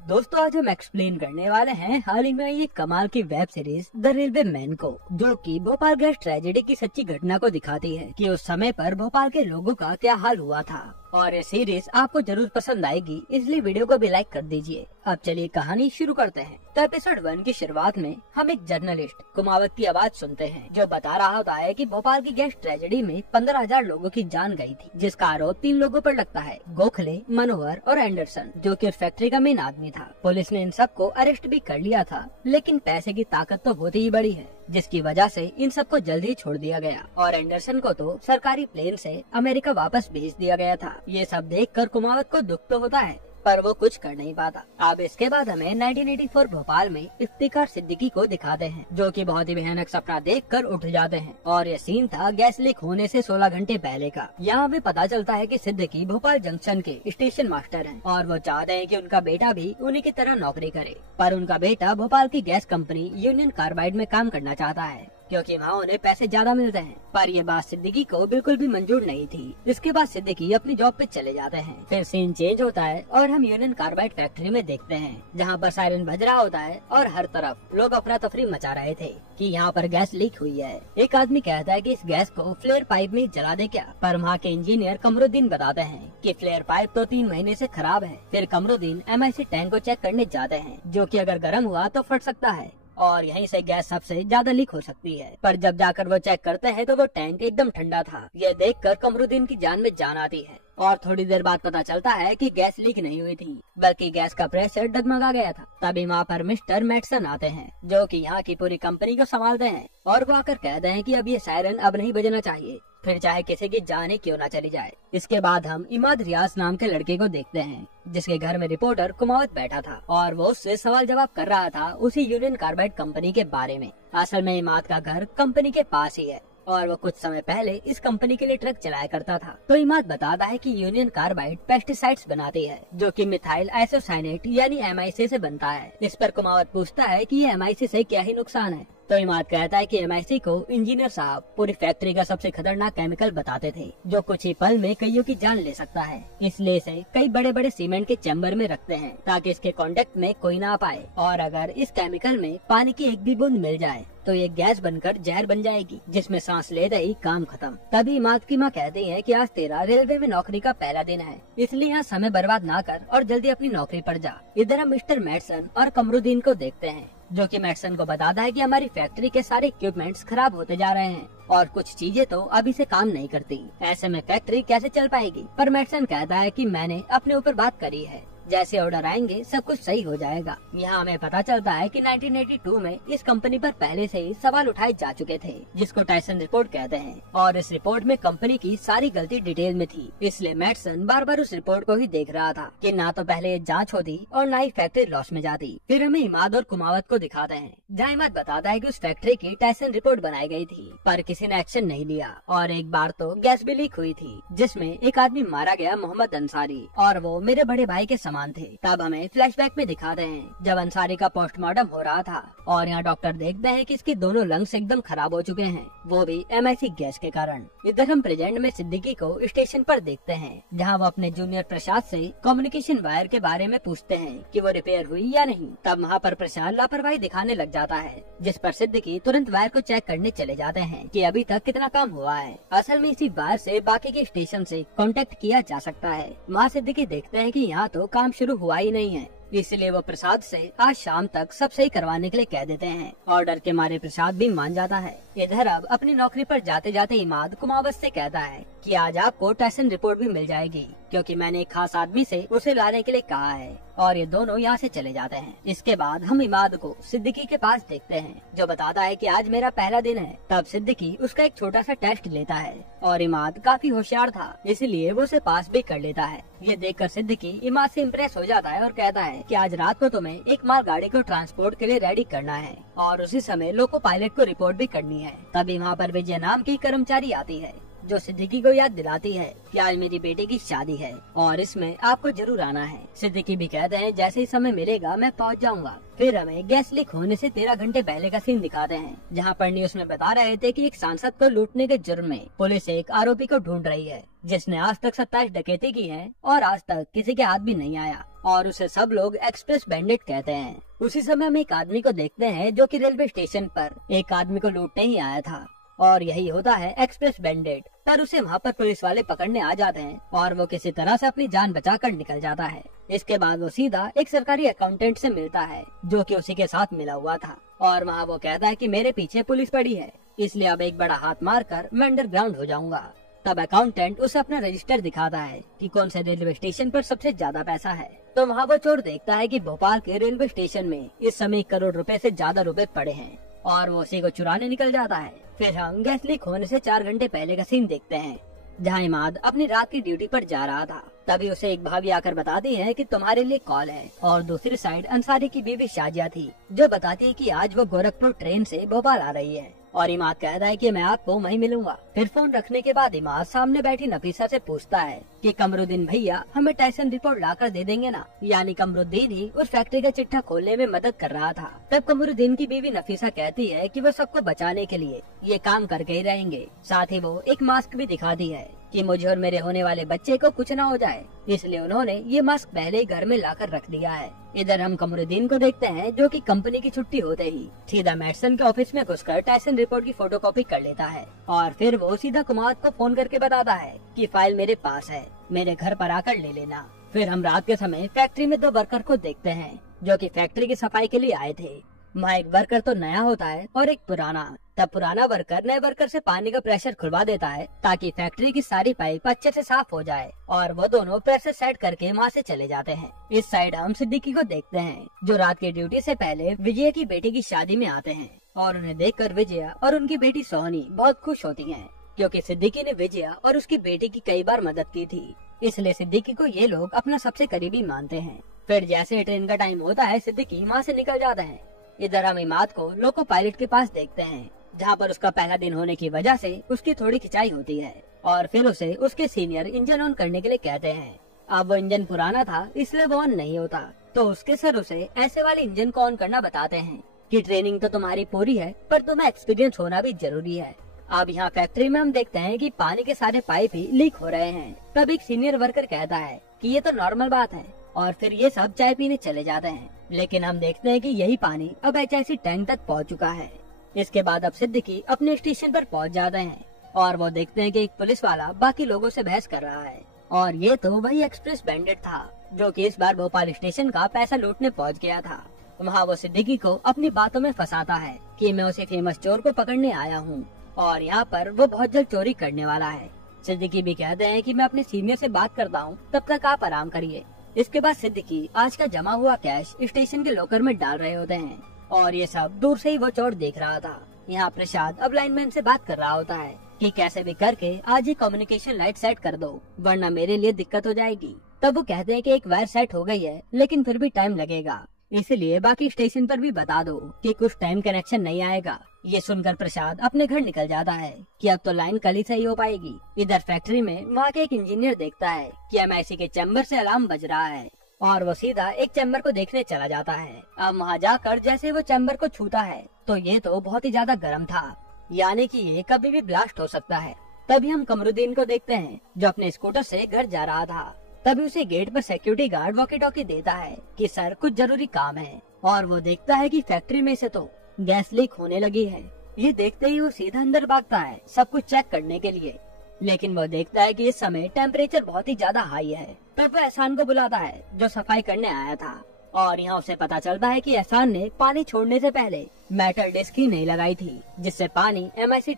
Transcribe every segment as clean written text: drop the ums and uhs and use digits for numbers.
दोस्तों आज हम एक्सप्लेन करने वाले हैं हाल ही में ये कमाल की web series the railway man को, जो कि भोपाल गैस ट्रेजेडी की सच्ची घटना को दिखाती है कि उस समय पर भोपाल के लोगों का क्या हाल हुआ था। और ये सीरीज आपको जरूर पसंद आएगी, इसलिए वीडियो को भी लाइक कर दीजिए। अब चलिए कहानी शुरू करते हैं। तो एपिसोड 1 की शुरुआत में हम एक जर्नलिस्ट कुमावत की आवाज सुनते हैं, जो बता रहा होता है कि भोपाल की गैस ट्रेजेडी में 15,000 लोगों की जान गई थी, जिसका आरोप 3 लोगों पर लगता है, गोखले, मनोहर और एंडरसन, जो कि उस फैक्ट्री का मेन आदमी था। पुलिस ने इन सबको अरेस्ट भी कर लिया था, लेकिन पैसे की ताकत तो होती ही बड़ी है, जिसकी वजह से इन सबको जल्द ही छोड़ दिया गया और एंडरसन को तो सरकारी प्लेन से अमेरिका वापस भेज दिया गया था। ये सब देखकर कुमावत को दुख तो होता है, पर वो कुछ कर नहीं पाता। अब इसके बाद हमें 1984 भोपाल में इफ्तिकार सिद्दीकी को दिखाते हैं, जो कि बहुत ही भयानक सपना देखकर उठ जाते हैं। और ये सीन था गैस लीक होने से 16 घंटे पहले का। यहाँ हमें पता चलता है कि सिद्दीकी भोपाल जंक्शन के स्टेशन मास्टर हैं और वो चाहते हैं कि उनका बेटा भी उन्हीं की तरह नौकरी करे, पर उनका बेटा भोपाल की गैस कंपनी यूनियन कार्बाइड में काम करना चाहता है, क्योंकि वहाँ उन्हें पैसे ज्यादा मिलते हैं। पर ये बात सिद्दीकी को बिल्कुल भी मंजूर नहीं थी। इसके बाद सिद्दीकी अपनी जॉब पे चले जाते हैं। फिर सीन चेंज होता है और हम यूनियन कार्बाइड फैक्ट्री में देखते हैं, जहाँ पर सायरन बज रहा होता है और हर तरफ लोग अफरा तफरी मचा रहे थे कि यहाँ पर गैस लीक हुई है। एक आदमी कहता है कि इस गैस को फ्लेयर पाइप में जला दे क्या, पर वहाँ के इंजीनियर कमरुद्दीन बताते हैं कि फ्लेयर पाइप तो 3 महीने से खराब है। फिर कमरुद्दीन MIC टैंक को चेक करने जाते हैं, जो कि अगर गर्म हुआ तो फट सकता है और यहीं से गैस सबसे ज्यादा लीक हो सकती है। पर जब जाकर वो चेक करते हैं तो वो टैंक एकदम ठंडा था। ये देखकर कमरुद्दीन की जान में जान आती है और थोड़ी देर बाद पता चलता है कि गैस लीक नहीं हुई थी, बल्कि गैस का प्रेशर डगमगा गया था। तभी वहाँ पर मिस्टर मैटसन आते हैं, जो कि यहाँ की पूरी कंपनी को संभालते हैं, और वो आकर कहते हैं कि अब ये सायरन अब नहीं बजना चाहिए, फिर चाहे किसी की जान ही क्यों न चली जाए। इसके बाद हम इमाद रियाज नाम के लड़के को देखते हैं, जिसके घर में रिपोर्टर कुमावत बैठा था और वो उससे सवाल जवाब कर रहा था उसी यूनियन कार्बाइड कंपनी के बारे में। असल में इमाद का घर कंपनी के पास ही है और वो कुछ समय पहले इस कंपनी के लिए ट्रक चलाया करता था। तो इमाद बताता है कि यूनियन कार्बाइड पेस्टिसाइड्स बनाती है, जो कि मिथाइल आइसोसाइनेट यानी MIC से बनता है। इस पर कुमावत पूछता है कि ये MIC से क्या ही नुकसान है। तो इमाद कहता है कि MIC को इंजीनियर साहब पूरी फैक्ट्री का सबसे खतरनाक केमिकल बताते थे, जो कुछ ही पल में कईयों की जान ले सकता है। इसलिए इसे कई बड़े बड़े सीमेंट के चैम्बर में रखते हैं, ताकि इसके कांटेक्ट में कोई ना आ पाए, और अगर इस केमिकल में पानी की एक भी बूंद मिल जाए तो ये गैस बनकर जहर बन जाएगी, जिसमें सांस लेते ही काम खत्म। तभी इमाद की माँ कहती है कि आज तेरा रेलवे में नौकरी का पहला दिन है, इसलिए यहाँ समय बर्बाद ना कर और जल्दी अपनी नौकरी पर जा। इधर हम मिस्टर मैटसन और कमरुद्दीन को देखते हैं, जो कि मैटसन को बताता है कि हमारी फैक्ट्री के सारे इक्विपमेंट्स खराब होते जा रहे हैं और कुछ चीजें तो अभी से काम नहीं करती। ऐसे में फैक्ट्री कैसे चल पाएगी। पर मैटसन कहता है कि मैंने अपने ऊपर बात करी है, जैसे ऑर्डर आएंगे सब कुछ सही हो जाएगा। यहाँ हमें पता चलता है कि 1982 में इस कंपनी पर पहले से ही सवाल उठाए जा चुके थे, जिसको टाइसन रिपोर्ट कहते हैं, और इस रिपोर्ट में कंपनी की सारी गलती डिटेल में थी। इसलिए मैटसन बार बार उस रिपोर्ट को ही देख रहा था कि ना तो पहले जांच होती और ना ही फैक्ट्री लॉस में जाती। फिर हमें इमाद और कुमावत को दिखाते हैं, जहाँ इमाद बताता है कि उस फैक्ट्री की टाइसन रिपोर्ट बनाई गई थी, पर किसी ने एक्शन नहीं लिया और एक बार तो गैस भी लीक हुई थी, जिसमें एक आदमी मारा गया, मोहम्मद अंसारी, और वो मेरे बड़े भाई के समान थे। तब हमें फ्लैशबैक में दिखाते हैं जब अंसारी का पोस्टमार्टम हो रहा था और यहाँ डॉक्टर देखते हैं कि इसके दोनों लंग्स एकदम खराब हो चुके हैं, वो भी MIC गैस के कारण। इधर हम प्रेजेंट में सिद्दीकी को स्टेशन पर देखते हैं, जहाँ वो अपने जूनियर प्रसाद से कम्युनिकेशन वायर के बारे में पूछते हैं कि वो रिपेयर हुई या नहीं। तब वहाँ पर प्रसाद लापरवाही दिखाने लग जाता है, जिस पर सिद्दीकी तुरंत वायर को चेक करने चले जाते हैं कि अभी तक कितना काम हुआ है। असल में इसी वायर से बाकी के स्टेशन से कांटेक्ट किया जा सकता है। वहाँ सिद्दीकी देखते हैं कि यहाँ तो काम शुरू हुआ ही नहीं है, इसलिए वो प्रसाद से आज शाम तक सब सही करवाने के लिए कह देते हैं और डर के मारे प्रसाद भी मान जाता है। इधर अब अपनी नौकरी पर जाते जाते इमाद कुमावत से कहता है कि आज आपको टाइसन रिपोर्ट भी मिल जाएगी, क्योंकि मैंने एक खास आदमी से उसे लाने के लिए कहा है, और ये दोनों यहाँ से चले जाते हैं। इसके बाद हम इमाद को सिद्दीकी के पास देखते हैं, जो बताता है कि आज मेरा पहला दिन है। तब सिद्दीकी उसका एक छोटा सा टेस्ट लेता है और इमाद काफी होशियार था, इसलिए वो उसे पास भी कर लेता है। ये देखकर सिद्दीकी इमाद से इम्प्रेस हो जाता है और कहता है कि आज रात को तुम्हें एक माल गाड़ी को ट्रांसपोर्ट के लिए रेडी करना है और उसी समय लोको पायलट को रिपोर्ट भी करनी है। तभी वहाँ पर विजय नाम की कर्मचारी आती है, जो सिद्दीकी को याद दिलाती है कि आज मेरी बेटे की शादी है और इसमें आपको जरूर आना है। सिद्दीकी भी कहते हैं जैसे ही समय मिलेगा मैं पहुंच जाऊंगा। फिर हमें गैस लीक होने से 13 घंटे पहले का सीन दिखाते हैं, जहां पर न्यूज में बता रहे थे कि एक सांसद को लूटने के जुर्म में पुलिस एक आरोपी को ढूंढ रही है, जिसने आज तक 27 डकैती की है और आज तक किसी के हाथ भी नहीं आया। और उसे सब लोग एक्सप्रेस बैंडिट कहते हैं। उसी समय हम एक आदमी को देखते हैं जो कि रेलवे स्टेशन पर एक आदमी को लूटने ही आया था और यही होता है एक्सप्रेस बैंडिट। पर उसे वहाँ पर पुलिस वाले पकड़ने आ जाते हैं और वो किसी तरह से अपनी जान बचाकर निकल जाता है। इसके बाद वो सीधा एक सरकारी अकाउंटेंट से मिलता है जो कि उसी के साथ मिला हुआ था और वहाँ वो कहता है कि मेरे पीछे पुलिस पड़ी है, इसलिए अब एक बड़ा हाथ मारकर मैं अंडरग्राउंड हो जाऊंगा। तब अकाउंटेंट उसे अपना रजिस्टर दिखाता है कि कौन से रेलवे स्टेशन पर सबसे ज्यादा पैसा है। तो वहाँ वो चोर देखता है कि भोपाल के रेलवे स्टेशन में इस समय 1 करोड़ रुपए से ज्यादा रुपए पड़े हैं और वो उसी को चुराने निकल जाता है। फिर हम गैस लीक होने से 4 घंटे पहले का सीन देखते हैं जहाँ इमाद अपनी रात की ड्यूटी पर जा रहा था। तभी उसे एक भाभी आकर बताती है कि तुम्हारे लिए कॉल है और दूसरी साइड अंसारी की बीवी शाजिया थी जो बताती है कि आज वो गोरखपुर ट्रेन से भोपाल आ रही है और इमाद कहता है कि मैं आपको वहीं मिलूंगा। फिर फोन रखने के बाद इमाद सामने बैठी नफीसा से पूछता है कि कमरुद्दीन भैया हमें टाइसन रिपोर्ट लाकर दे देंगे ना। यानी कमरुद्दीन ही उस फैक्ट्री का चिट्ठा खोलने में मदद कर रहा था। तब कमरुद्दीन की बीवी नफीसा कहती है कि वो सबको बचाने के लिए ये काम करके ही रहेंगे। साथ ही वो एक मास्क भी दिखाती है कि मुझे और मेरे होने वाले बच्चे को कुछ न हो जाए, इसलिए उन्होंने ये मास्क पहले ही घर में लाकर रख दिया है। इधर हम कमरुद्दीन को देखते हैं जो कि कंपनी की छुट्टी होते ही सीधा मेडिसन के ऑफिस में घुसकर टाइसन रिपोर्ट की फोटोकॉपी कर लेता है और फिर वो सीधा कुमार को फोन करके बताता है कि फाइल मेरे पास है, मेरे घर पर आकर ले लेना। फिर हम रात के समय फैक्ट्री में 2 वर्कर को देखते हैं जो कि फैक्ट्री की सफाई के लिए आए थे। वहाँ एक वर्कर तो नया होता है और एक पुराना। तब पुराना वर्कर नए वर्कर से पानी का प्रेशर खुलवा देता है ताकि फैक्ट्री की सारी पाइप अच्छे से साफ हो जाए और वो दोनों प्रेशर सेट करके वहाँ से चले जाते हैं। इस साइड हम सिद्दीकी को देखते हैं जो रात की ड्यूटी से पहले विजय की बेटी की शादी में आते हैं और उन्हें देखकर विजया और उनकी बेटी सोहनी बहुत खुश होती है क्योंकि सिद्दीकी ने विजया और उसकी बेटी की कई बार मदद की थी, इसलिए सिद्दीकी को ये लोग अपना सबसे करीबी मानते हैं। फिर जैसे ट्रेन का टाइम होता है सिद्दीकी वहाँ से निकल जाता है। इधर हम इमाद को लोको पायलट के पास देखते हैं जहाँ पर उसका पहला दिन होने की वजह से उसकी थोड़ी खिंचाई होती है और फिर उसे उसके सीनियर इंजन ऑन करने के लिए कहते हैं। अब वो इंजन पुराना था इसलिए वो ऑन नहीं होता, तो उसके सर उसे ऐसे वाले इंजन को ऑन करना बताते हैं कि ट्रेनिंग तो तुम्हारी पूरी है पर तुम्हें एक्सपीरियंस होना भी जरूरी है। अब यहाँ फैक्ट्री में हम देखते हैं कि पानी के सारे पाइप ही लीक हो रहे हैं। तब एक सीनियर वर्कर कहता है कि ये तो नॉर्मल बात है और फिर ये सब चाय पीने चले जाते हैं। लेकिन हम देखते हैं कि यही पानी अब HIC टैंक तक पहुंच चुका है। इसके बाद अब सिद्दीकी अपने स्टेशन पर पहुंच जाते हैं और वो देखते हैं कि एक पुलिस वाला बाकी लोगों से बहस कर रहा है और ये तो वही एक्सप्रेस बैंडिट था जो कि इस बार भोपाल स्टेशन का पैसा लूटने पहुंच गया था। वहाँ वो सिद्दीकी को अपनी बातों में फंसाता है कि मैं उसी फेमस चोर को पकड़ने आया हूँ और यहाँ पर वो बहुत जल्द चोरी करने वाला है। सिद्दीकी भी कहते हैं कि मैं अपने सीनियर से बात करता हूँ, तब तक आप आराम करिए। इसके बाद सिद्दीकी आज का जमा हुआ कैश स्टेशन के लॉकर में डाल रहे होते हैं और ये सब दूर से ही वो चोर देख रहा था। यहाँ प्रसाद अब लाइनमैन से बात कर रहा होता है कि कैसे भी करके आज ही कम्युनिकेशन लाइट सेट कर दो वरना मेरे लिए दिक्कत हो जाएगी। तब वो कहते हैं कि एक वायर सेट हो गई है लेकिन फिर भी टाइम लगेगा, इसलिए बाकी स्टेशन पर भी बता दो कि कुछ टाइम कनेक्शन नहीं आएगा। ये सुनकर प्रसाद अपने घर निकल जाता है कि अब तो लाइन कल ही सही हो पाएगी। इधर फैक्ट्री में वहाँ के एक इंजीनियर देखता है कि MIC के चैम्बर से अलार्म बज रहा है और वो सीधा एक चैम्बर को देखने चला जाता है। अब वहाँ जाकर जैसे वो चैम्बर को छूता है तो ये तो बहुत ही ज्यादा गर्म था, यानी कि ये कभी भी ब्लास्ट हो सकता है। तभी हम कमरुद्दीन को देखते हैं जो अपने स्कूटर से घर जा रहा था। तभी उसे गेट पर सिक्योरिटी गार्ड वॉकी टॉकी देता है कि सर कुछ जरूरी काम है और वो देखता है कि फैक्ट्री में से तो गैस लीक होने लगी है। ये देखते ही वो सीधा अंदर भागता है सब कुछ चेक करने के लिए, लेकिन वो देखता है कि इस समय टेम्परेचर बहुत ही ज्यादा हाई है। तब वो एहसान को बुलाता है जो सफाई करने आया था और यहाँ उसे पता चलता है कि एहसान ने पानी छोड़ने से पहले मेटल डिस्क ही नहीं लगाई थी जिससे पानी MIC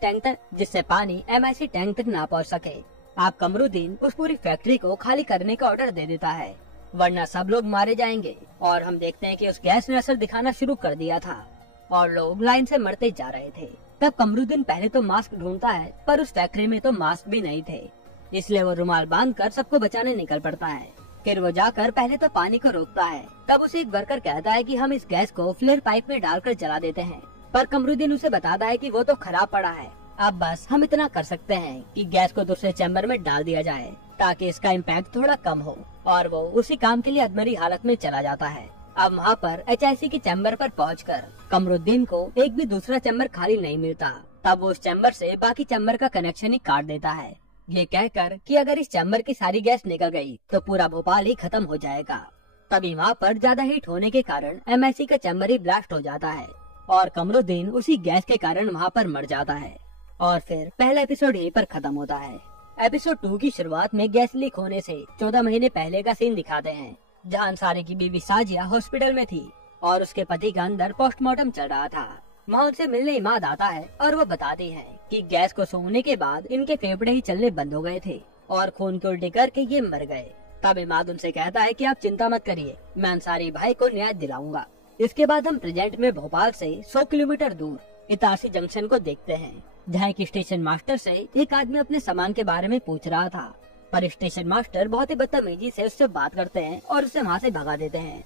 टैंक तक ना पहुँच सके। आप कमरुद्दीन उस पूरी फैक्ट्री को खाली करने का ऑर्डर दे देता है वरना सब लोग मारे जाएंगे और हम देखते हैं कि उस गैस ने असर दिखाना शुरू कर दिया था और लोग लाइन से मरते जा रहे थे। तब कमरुद्दीन पहले तो मास्क ढूंढता है पर उस फैक्ट्री में तो मास्क भी नहीं थे, इसलिए वो रुमाल बांधकर सबको बचाने निकल पड़ता है। फिर वो जाकर पहले तो पानी को रोकता है। तब उसे एक वर्कर कहता है कि हम इस गैस को फ्लेयर पाइप में डालकर जला देते हैं, पर कमरुद्दीन उसे बताता है कि वो तो खराब पड़ा है, अब बस हम इतना कर सकते हैं कि गैस को दूसरे चैम्बर में डाल दिया जाए ताकि इसका इम्पैक्ट थोड़ा कम हो और वो उसी काम के लिए अधमरी हालत में चला जाता है। अब वहाँ पर HIC के चैम्बर पर पहुंचकर कमरुद्दीन को एक भी दूसरा चैम्बर खाली नहीं मिलता। तब वो उस चैम्बर से बाकी चैम्बर का कनेक्शन ही काट देता है, ये कहकर कि अगर इस चैम्बर की सारी गैस निकल गई तो पूरा भोपाल ही खत्म हो जाएगा। तभी वहाँ पर ज्यादा हीट होने के कारण MIC का चैम्बर ही ब्लास्ट हो जाता है और कमरुद्दीन उसी गैस के कारण वहाँ पर मर जाता है। और फिर पहला एपिसोड यहीं पर खत्म होता है। एपिसोड 2 की शुरुआत में गैस लीक होने से 14 महीने पहले का सीन दिखाते हैं, जहाँ अंसारी की बीवी साजिया हॉस्पिटल में थी और उसके पति का अंदर पोस्टमार्टम चल रहा था। वहाँ उनसे मिलने इमाद आता है और वो बताती है कि गैस को सूंघने के बाद इनके फेफड़े ही चलने बंद हो गए थे और खून की उल्टी करके ये मर गए। तब इमाद उनसे कहता है कि आप चिंता मत करिए, मैं अंसारी भाई को न्याय दिलाऊंगा। इसके बाद हम प्रेजेंट में भोपाल से 100 किलोमीटर दूर इटारसी जंक्शन को देखते हैं, जहाँ एक स्टेशन मास्टर से एक आदमी अपने सामान के बारे में पूछ रहा था, पर स्टेशन मास्टर बहुत ही बदतमीजी से उससे बात करते हैं और उसे वहाँ से भगा देते हैं।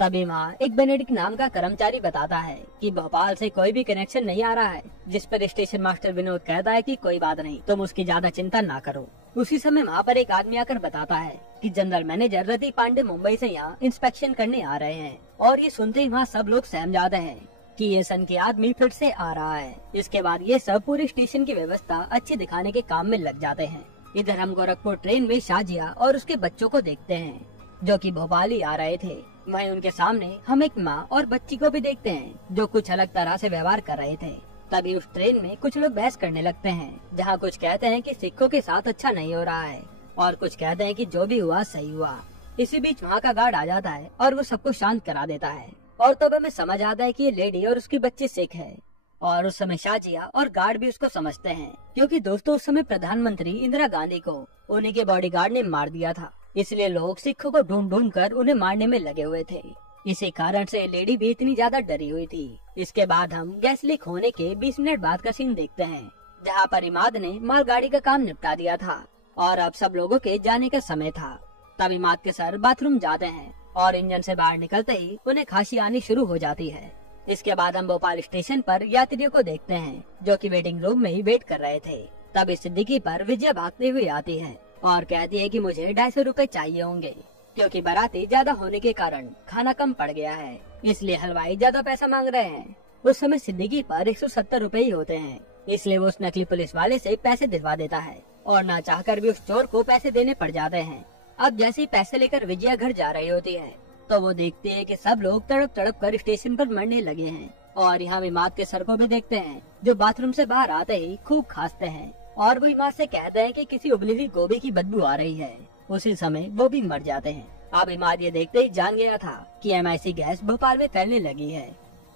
तभी वहाँ एक बेनेडिक्ट नाम का कर्मचारी बताता है कि भोपाल से कोई भी कनेक्शन नहीं आ रहा है, जिस पर स्टेशन मास्टर विनोद कहता है कि कोई बात नहीं, तुम उसकी ज्यादा चिंता ना करो। उसी समय वहाँ पर एक आदमी आकर बताता है कि जनरल मैनेजर रति पांडे मुंबई से यहाँ इंस्पेक्शन करने आ रहे हैं। और ये सुनते ही वहाँ सब लोग सहम जाते हैं कि ये सन के आदमी फिर से आ रहा है। इसके बाद ये सब पूरे स्टेशन की व्यवस्था अच्छी दिखाने के काम में लग जाते हैं। इधर हम गोरखपुर ट्रेन में शाजिया और उसके बच्चों को देखते हैं, जो कि भोपाल ही आ रहे थे। वहीं उनके सामने हम एक माँ और बच्ची को भी देखते हैं, जो कुछ अलग तरह से व्यवहार कर रहे थे। तभी उस ट्रेन में कुछ लोग बहस करने लगते हैं, जहाँ कुछ कहते हैं कि सिखों के साथ अच्छा नहीं हो रहा है और कुछ कहते हैं कि जो भी हुआ सही हुआ। इसी बीच वहाँ का गार्ड आ जाता है और वो सबको शांत करा देता है। और तब हमें समझ आता है कि ये लेडी और उसकी बच्ची सिख है। और उस समय शाजिया और गार्ड भी उसको समझते हैं, क्योंकि दोस्तों उस समय प्रधानमंत्री इंदिरा गांधी को उन्हीं के बॉडीगार्ड ने मार दिया था, इसलिए लोग सिखों को ढूंढ ढूंढ कर उन्हें मारने में लगे हुए थे। इसी कारण से लेडी भी इतनी ज्यादा डरी हुई थी। इसके बाद हम गैस लीक होने के 20 मिनट बाद का सीन देखते हैं, जहाँ पर इमाद ने मालगाड़ी का काम निपटा दिया था और अब सब लोगों के जाने का समय था। तब इमाद के सर बाथरूम जाते हैं और इंजन से बाहर निकलते ही उन्हें खांसी आनी शुरू हो जाती है। इसके बाद हम भोपाल स्टेशन पर यात्रियों को देखते हैं, जो कि वेटिंग रूम में ही वेट कर रहे थे। तब इस सिद्दीकी पर विजया भागते हुए आती है और कहती है कि मुझे 250 रुपए चाहिए होंगे, क्योंकि बाराती ज्यादा होने के कारण खाना कम पड़ गया है, इसलिए हलवाई ज्यादा पैसा मांग रहे हैं। उस समय सिद्दीकी पर 170 रुपए ही होते हैं, इसलिए वो उस नकली पुलिस वाले से पैसे दिलवा देता है और ना चाहकर भी उस चोर को पैसे देने पड़ जाते हैं। अब जैसे ही पैसे लेकर विजया घर जा रही होती है, तो वो देखती है कि सब लोग तड़प तड़प कर स्टेशन पर मरने लगे हैं। और यहाँ इमाद के सर को भी देखते हैं, जो बाथरूम से बाहर आते ही खूब खांसते हैं और वो इमाद से कहते हैं कि किसी उबली हुई गोभी की बदबू आ रही है। उसी समय वो भी मर जाते हैं। अब इमाद ये देखते ही जान गया था कि MIC गैस भोपाल में फैलने लगी है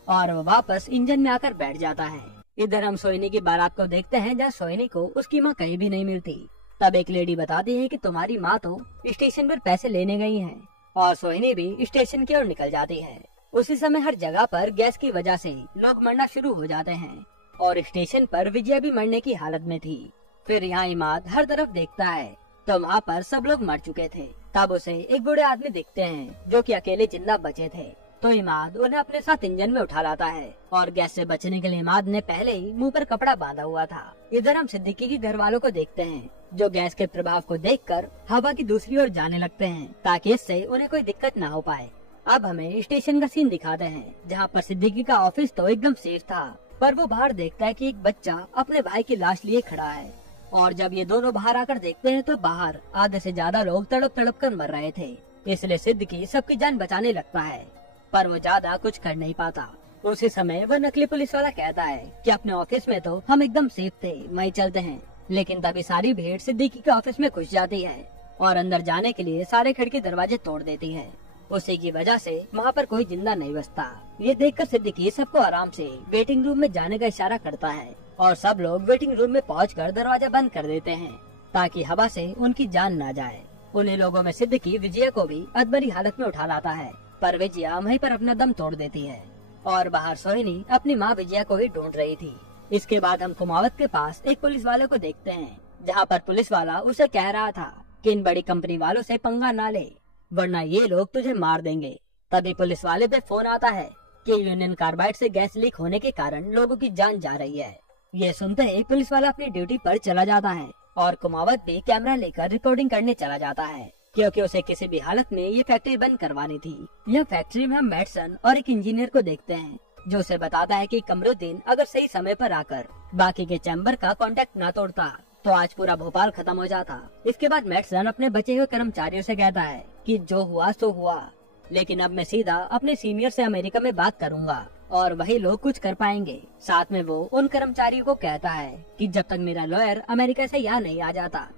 और वो वापस इंजन में आकर बैठ जाता है। इधर हम सोहिनी की बारात को देखते हैं, जहाँ सोहिनी को उसकी माँ कहीं भी नहीं मिलती। तब एक लेडी बताती है कि तुम्हारी माँ तो स्टेशन पर पैसे लेने गई है, और सोहिनी भी स्टेशन की ओर निकल जाती है। उसी समय हर जगह पर गैस की वजह से लोग मरना शुरू हो जाते हैं और स्टेशन पर विजया भी मरने की हालत में थी। फिर यहाँ इमाद हर तरफ देखता है तो वहाँ पर सब लोग मर चुके थे। तब उसे एक बूढ़े आदमी दिखते हैं, जो कि अकेले जिंदा बचे थे। तो इमाद उन्हें अपने साथ इंजन में उठा लाता है और गैस से बचने के लिए इमाद ने पहले ही मुंह पर कपड़ा बांधा हुआ था। इधर हम सिद्दीकी के घर वालों को देखते हैं, जो गैस के प्रभाव को देखकर हवा की दूसरी ओर जाने लगते हैं, ताकि इससे उन्हें कोई दिक्कत न हो पाए। अब हमें स्टेशन का सीन दिखाते हैं, जहाँ पर सिद्दीकी का ऑफिस तो एकदम सेफ था, पर वो बाहर देखता है कि एक बच्चा अपने भाई की लाश लिए खड़ा है। और जब ये दोनों बाहर आकर देखते हैं तो बाहर आधे से ज्यादा लोग तड़प तड़प कर मर रहे थे। इसलिए सिद्दीकी सबकी जान बचाने लगता है, पर वो ज्यादा कुछ कर नहीं पाता। उसी समय वह नकली पुलिस वाला कहता है कि अपने ऑफिस में तो हम एकदम सेफ थे, वहीं चलते हैं। लेकिन तभी सारी भीड़ सिद्दीकी के ऑफिस में घुस जाती है और अंदर जाने के लिए सारे खिड़की दरवाजे तोड़ देती है। उसी की वजह से वहाँ पर कोई जिंदा नहीं बचता। ये देखकर सिद्दीकी सबको आराम से वेटिंग रूम में जाने का इशारा करता है और सब लोग वेटिंग रूम में पहुंचकर दरवाजा बंद कर देते हैं, ताकि हवा से उनकी जान ना जाए। उन्हीं लोगों में सिद्दीकी विजया को भी अधमरी हालत में उठा लाता है, पर विजया वहीं पर अपना दम तोड़ देती है। और बाहर सोहिनी अपनी माँ विजया को ही ढूंढ रही थी। इसके बाद हम कुमावत के पास एक पुलिस वाले को देखते हैं, जहाँ पर पुलिस वाला उसे कह रहा था कि इन बड़ी कंपनी वालों से पंगा ना ले, वरना ये लोग तुझे मार देंगे। तभी पुलिस वाले पे फोन आता है कि यूनियन कार्बाइड से गैस लीक होने के कारण लोगों की जान जा रही है। ये सुनते ही पुलिस वाला अपनी ड्यूटी पर चला जाता है और कुमावत भी कैमरा लेकर रिकॉर्डिंग करने चला जाता है, क्योंकि उसे किसी भी हालत में ये फैक्ट्री बंद करवानी थी। यह फैक्ट्री में हम मैटसन और एक इंजीनियर को देखते हैं, जो उसे बताता है कि कमरुद्दीन अगर सही समय पर आकर बाकी के चैम्बर का कांटेक्ट ना तोड़ता तो आज पूरा भोपाल खत्म हो जाता। इसके बाद मैटसन अपने बचे हुए कर्मचारियों से कहता है कि जो हुआ सो हुआ, लेकिन अब मैं सीधा अपने सीनियर से अमेरिका में बात करूंगा और वही लोग कुछ कर पाएंगे। साथ में वो उन कर्मचारियों को कहता है कि जब तक मेरा लॉयर अमेरिका से यहाँ नहीं आ जाता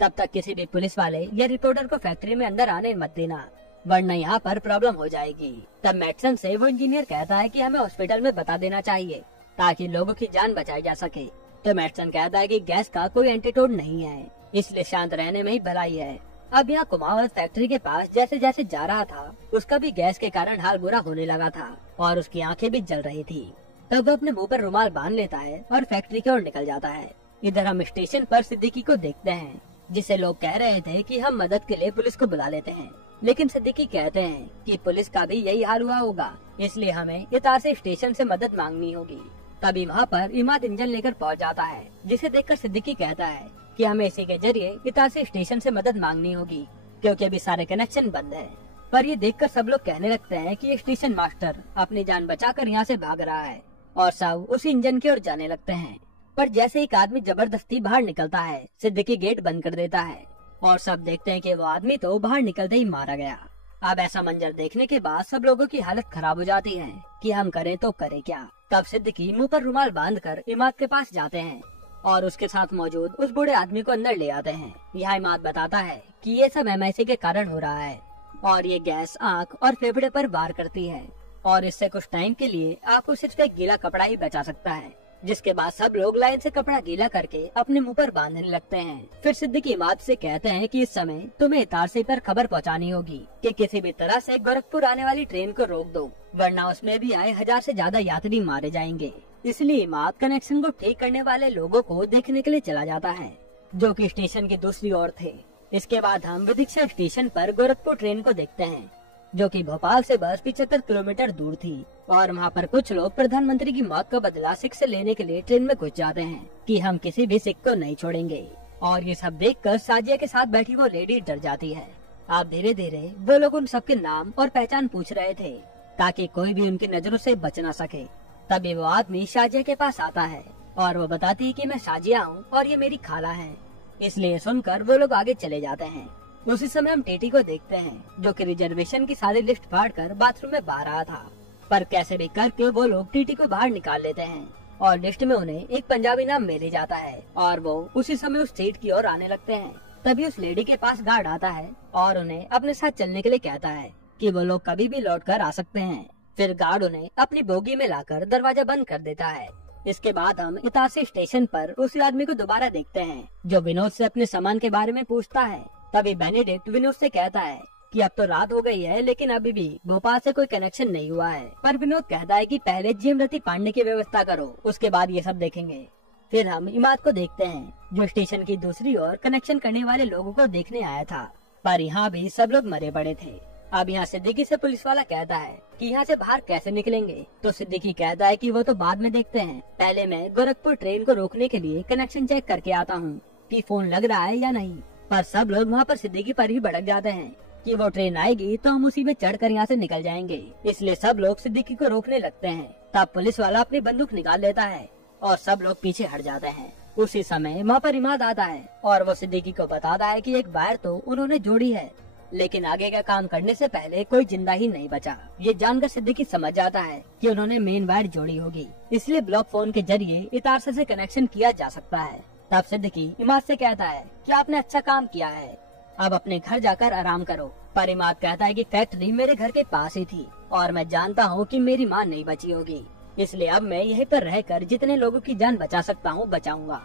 तब तक किसी भी पुलिस वाले या रिपोर्टर को फैक्ट्री में अंदर आने मत देना, वरना यहाँ पर प्रॉब्लम हो जाएगी। तब मैटसन से वो इंजीनियर कहता है कि हमें हॉस्पिटल में बता देना चाहिए ताकि लोगों की जान बचाई जा सके। तो मैटसन कहता है कि गैस का कोई एंटीडोट नहीं है, इसलिए शांत रहने में ही भलाई है। अब यहाँ कुमावत फैक्ट्री के पास जैसे जैसे जा रहा था उसका भी गैस के कारण हाल बुरा होने लगा था और उसकी आंखें भी जल रही थी। तब वो अपने मुंह पर रुमाल बांध लेता है और फैक्ट्री की ओर निकल जाता है। इधर हम स्टेशन पर सिद्दीकी को देखते हैं, जिसे लोग कह रहे थे कि हम मदद के लिए पुलिस को बुला लेते हैं, लेकिन सिद्दीकी कहते हैं कि पुलिस का भी यही हाल हुआ होगा, इसलिए हमें इतार से स्टेशन से मदद मांगनी होगी। तभी वहाँ पर इमाद इंजन लेकर पहुँच जाता है, जिसे देखकर सिद्दीकी कहता है कि हमें इसी के जरिए इतार से स्टेशन से मदद मांगनी होगी, क्योंकि अभी सारे कनेक्शन बंद है। पर ये देखकर सब लोग कहने लगते हैं कि स्टेशन मास्टर अपनी जान बचाकर यहाँ से भाग रहा है और सब उसी इंजन की ओर जाने लगते हैं। पर जैसे एक आदमी जबरदस्ती बाहर निकलता है, सिद्दीकी गेट बंद कर देता है और सब देखते हैं कि वो आदमी तो बाहर निकलते ही मारा गया। अब ऐसा मंजर देखने के बाद सब लोगों की हालत खराब हो जाती है कि हम करें तो करें क्या। तब सिद्दीकी मुंह पर रुमाल बांधकर इमाद के पास जाते हैं और उसके साथ मौजूद उस बूढ़े आदमी को अंदर ले आते हैं। यहाँ इमाद बताता है कि ये सब एमआईसी के कारण हो रहा है और ये गैस आंख और फेफड़े पर वार करती है और इससे कुछ टाइम के लिए आपको सिर्फ एक गीला कपड़ा ही बचा सकता है। जिसके बाद सब लोग लाइन से कपड़ा गीला करके अपने मुंह पर बांधने लगते हैं। फिर सिद्दीकी इमाद से कहते हैं कि इस समय तुम्हें इतारसी पर खबर पहुंचानी होगी कि किसी भी तरह से गोरखपुर आने वाली ट्रेन को रोक दो, वरना उसमें भी आए 1000 से ज्यादा यात्री मारे जाएंगे। इसलिए इमाद कनेक्शन को ठीक करने वाले लोगों को देखने के लिए चला जाता है, जो कि स्टेशन की दूसरी ओर थे। इसके बाद हम विदिशा स्टेशन पर गोरखपुर ट्रेन को देखते हैं, जो कि भोपाल से बस 75 किलोमीटर दूर थी और वहाँ पर कुछ लोग प्रधानमंत्री की मौत का बदला सिख से लेने के लिए ट्रेन में घुस जाते हैं कि हम किसी भी सिख को नहीं छोड़ेंगे। और ये सब देखकर साजिया के साथ बैठी वो लेडी डर जाती है। अब धीरे धीरे वो लोग उन सबके नाम और पहचान पूछ रहे थे ताकि कोई भी उनकी नजरों से बच न सके। तभी वो आदमी शाजिया के पास आता है और वो बताती है कि मैं शाजिया हूँ और ये मेरी खाला है। इसलिए सुनकर वो लोग आगे चले जाते हैं। उसी समय हम टीटी को देखते हैं, जो कि रिजर्वेशन की सारी लिस्ट फाड़ कर बाथरूम में बाहर आया था। पर कैसे भी करके वो लोग टीटी को बाहर निकाल लेते हैं और लिस्ट में उन्हें एक पंजाबी नाम मिल जाता है और वो उसी समय उस सीट की ओर आने लगते हैं। तभी उस लेडी के पास गार्ड आता है और उन्हें अपने साथ चलने के लिए कहता है कि वो लोग कभी भी लौट कर आ सकते हैं। फिर गार्ड उन्हें अपनी बोगी में लाकर दरवाजा बंद कर देता है। इसके बाद हम इतारसी स्टेशन पर उसी आदमी को दोबारा देखते हैं, जो विनोद से अपने सामान के बारे में पूछता है। तभी बेनेडिक्ट विनोद से कहता है कि अब तो रात हो गई है, लेकिन अभी भी भोपाल से कोई कनेक्शन नहीं हुआ है। पर विनोद कहता है कि पहले जीएमरती पांडे की व्यवस्था करो, उसके बाद ये सब देखेंगे। फिर हम इमाद को देखते हैं, जो स्टेशन की दूसरी ओर कनेक्शन करने वाले लोगों को देखने आया था, पर यहाँ भी सब लोग मरे पड़े थे। अब यहाँ सिद्दीकी से पुलिस वाला कहता है कि यहाँ से बाहर कैसे निकलेंगे। तो सिद्दीकी कहता है कि वो तो बाद में देखते हैं, पहले मैं गोरखपुर ट्रेन को रोकने के लिए कनेक्शन चेक करके आता हूँ कि फोन लग रहा है या नहीं। पर सब लोग वहाँ पर सिद्दीकी पर ही भड़क जाते हैं कि वो ट्रेन आएगी तो हम उसी में चढ़कर यहाँ से निकल जाएंगे। इसलिए सब लोग सिद्दीकी को रोकने लगते हैं। तब पुलिस वाला अपनी बंदूक निकाल लेता है और सब लोग पीछे हट जाते हैं। उसी समय वहाँ पर इमाद आता है और वो सिद्दीकी को बताता है कि एक वायर तो उन्होंने जोड़ी है, लेकिन आगे का काम करने से पहले कोई जिंदा ही नहीं बचा। ये जानकर सिद्दीकी समझ जाता है कि उन्होंने मेन वायर जोड़ी होगी, इसलिए ब्लॉक फोन के जरिए इतारसी से कनेक्शन किया जा सकता है। तब सिद्दीकी इमाद से कहता है कि आपने अच्छा काम किया है, अब अपने घर जाकर आराम करो। पर इमाद कहता है कि फैक्ट्री मेरे घर के पास ही थी और मैं जानता हूँ कि मेरी माँ नहीं बची होगी, इसलिए अब मैं यहीं पर रहकर जितने लोगों की जान बचा सकता हूँ बचाऊंगा।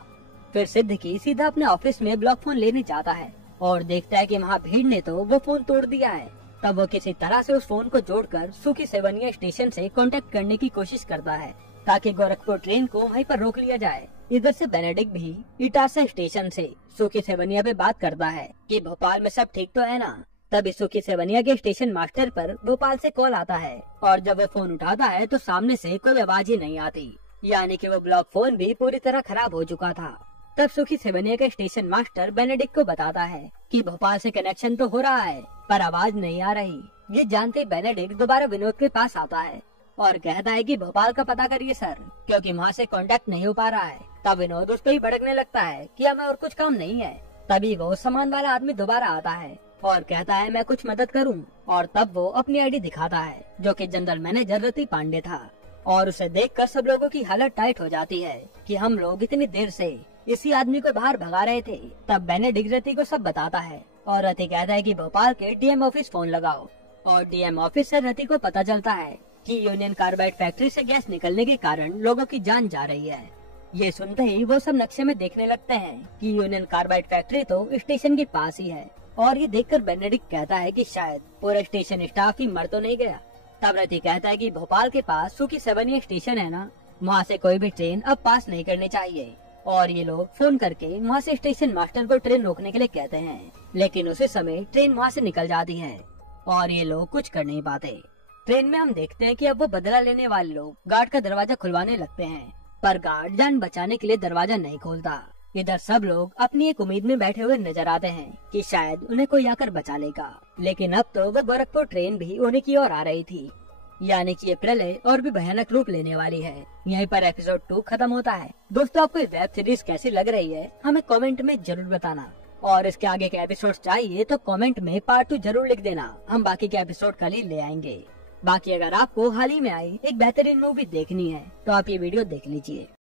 फिर सिद्दीकी सीधा अपने ऑफिस में ब्लॉक फोन लेने जाता है और देखता है कि वहाँ भीड़ ने तो वो फोन तोड़ दिया है। तब वो किसी तरह से उस फोन को जोड़कर सुखी सेवनिया स्टेशन से कांटेक्ट करने की कोशिश करता है ताकि गोरखपुर ट्रेन को वहीं पर रोक लिया जाए। इधर से बेनेडिक्ट भी इटारसी स्टेशन से सुखी सेवनिया पे बात करता है कि भोपाल में सब ठीक तो है ना। तभी सुखी सेवनिया के स्टेशन मास्टर पर भोपाल से कॉल आता है और जब वो फोन उठाता है तो सामने से कोई आवाज ही नहीं आती, यानी कि वो ब्लॉक फोन भी पूरी तरह खराब हो चुका था। तब सुखी सेवनिया का स्टेशन मास्टर बेनेडिक्ट को बताता है कि भोपाल से कनेक्शन तो हो रहा है पर आवाज नहीं आ रही। ये जानते बेनेडिक्ट दोबारा विनोद के पास आता है और कहता है कि भोपाल का पता करिए सर, क्योंकि वहाँ से कांटेक्ट नहीं हो पा रहा है। तब विनोद उस पर ही भड़कने लगता है कि हमें और कुछ काम नहीं है। तभी वो सामान वाला आदमी दोबारा आता है और कहता है मैं कुछ मदद करूं। और तब वो अपनी आईडी दिखाता है जो कि जनरल मैनेजर रति पांडे था। और उसे देखकर सब लोगों की हालत टाइट हो जाती है कि हम लोग इतनी देर से इसी आदमी को बाहर भगा रहे थे। तब बेनेडिक्ट रति को सब बताता है और रति कहता है कि भोपाल के डीएम ऑफिस फोन लगाओ। और डीएम ऑफिस से रति को पता चलता है कि यूनियन कार्बाइड फैक्ट्री से गैस निकलने के कारण लोगों की जान जा रही है। ये सुनते ही वो सब नक्शे में देखने लगते हैं कि यूनियन कार्बाइड फैक्ट्री तो स्टेशन के पास ही है। और ये देखकर बेनेडिक्ट कहता है कि शायद पूरा स्टेशन स्टाफ ही मर तो नहीं गया। तब रति कहता है कि भोपाल के पास सुखी 7 स्टेशन है ना, वहाँ से कोई भी ट्रेन अब पास नहीं करनी चाहिए। और ये लोग फोन करके वहाँ से स्टेशन मास्टर को ट्रेन रोकने के लिए कहते हैं, लेकिन उसी समय ट्रेन वहाँ से निकल जाती है और ये लोग कुछ कर नहीं पाते। ट्रेन में हम देखते हैं कि अब वो बदला लेने वाले लोग गार्ड का दरवाजा खुलवाने लगते हैं, पर गार्ड जान बचाने के लिए दरवाजा नहीं खोलता। इधर सब लोग अपनी एक उम्मीद में बैठे हुए नजर आते हैं कि शायद उन्हें कोई आकर बचा लेगा, लेकिन अब तो वो गोरखपुर ट्रेन भी उन्हीं की ओर आ रही थी। यानी कि ये प्रलय और भी भयानक रूप लेने वाली है। यहीं पर एपिसोड 2 खत्म होता है। दोस्तों, आपको वेब सीरीज कैसी लग रही है हमें कमेंट में जरूर बताना, और इसके आगे के एपिसोड चाहिए तो कमेंट में पार्ट 2 जरूर लिख देना, हम बाकी के एपिसोड कल ही ले आएंगे। बाकी अगर आपको हाल ही में आई एक बेहतरीन मूवी देखनी है तो आप ये वीडियो देख लीजिए।